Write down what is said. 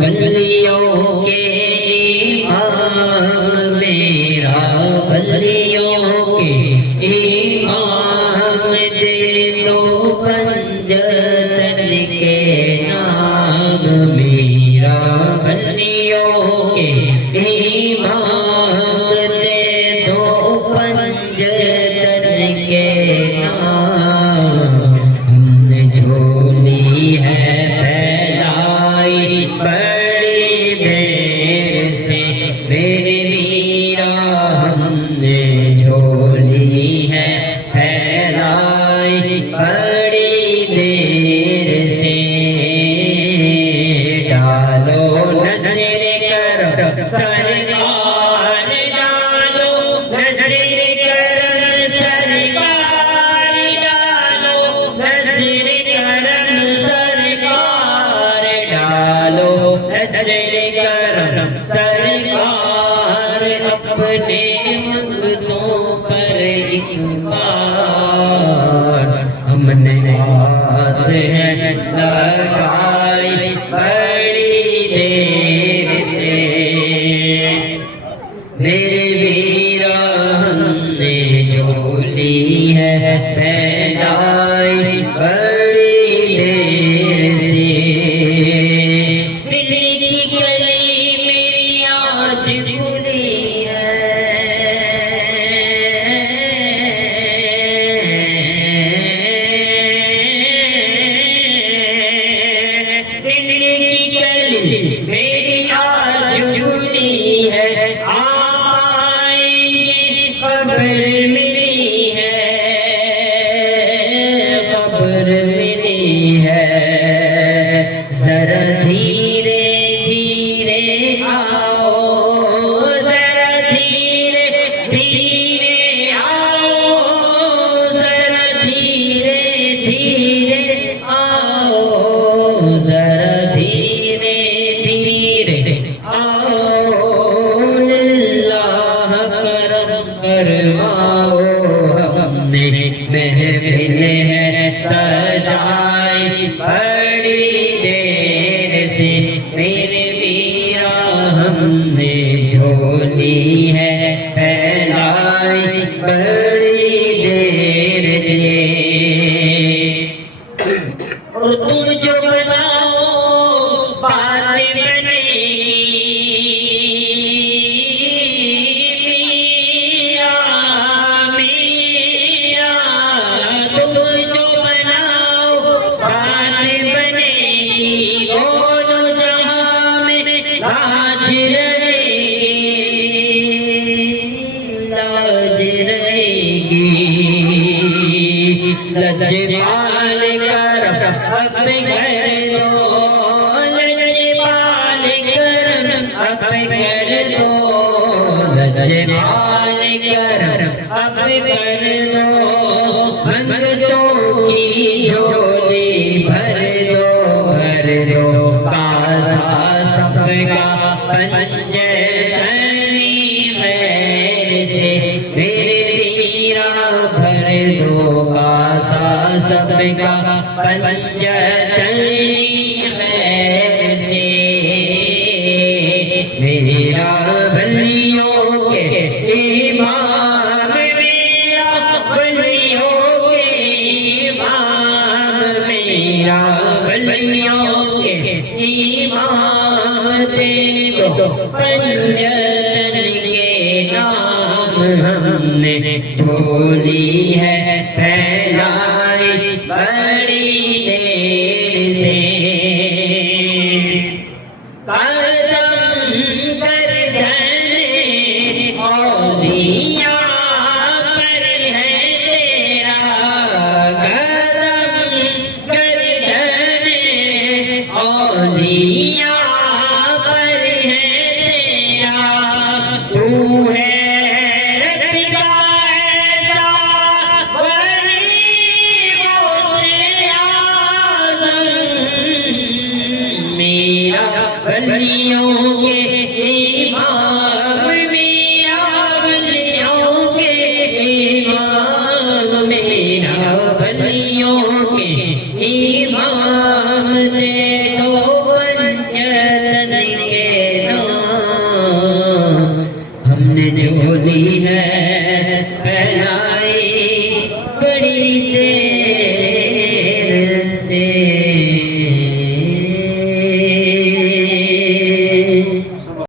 वलियों के इमाम मेरा वलियों के इमाम दे दो पंजतन के नाम मेरा वलियों के इमाम दे दो पंजतन के नाम हमने झोली है फैलाई बड़ी देर से मेरे वीरा हमने झोली है फैलाई बड़ी देर से डालो नजर करो सरकार डालो नजर करम सरकार डालो नजर करम सरकार डालो नजर करम सरकार अपने मंगलों पर एक बार हमने आस है लगाई बड़ी देर से मेरे वीरा हमने झोली है फैलाई बड़ी देर से दिल की गली मेरी आज खुली है दिल की गली मेरी आज खुली है खबर मिली है खबर मिली है जरा धीरे धीरे आओ जरा धीरे धीरे आओ जरा धीरे धीरे आओ जरा धीरे धीरे आओ अल्लाह करम करवाओ हमने महफिल है सजाई बड़ी देर से मेरे वीरा हमने झोली है फैलाई बड़ी देर से और तुम जो बनाओ बात बनेगी मियां मियां तुम जो बनाओ बात बनेगी दोनों जहां में लाज रहेगी लजपाल कर अपने घर दो लजपाल कर अपने घर दो लजपाल कर अपने घर दो मंगतों की झोली भर दो कासा सबका पंजतनी खैर से मेरे वीरा भर दो कासा सबका पंजतनी खैर से मेरा वलियों के इमाम मेरा वलियों के इमाम मेरा वलियों के इमाम दे दो पंजतन के नाम हमने झोली है फैलाई बड़ी देर से कदम कर धने औलिया पर है तेरा कदम कर धने औलिया पर है तेरा तू है रखता ऐसा वली वो तेरा है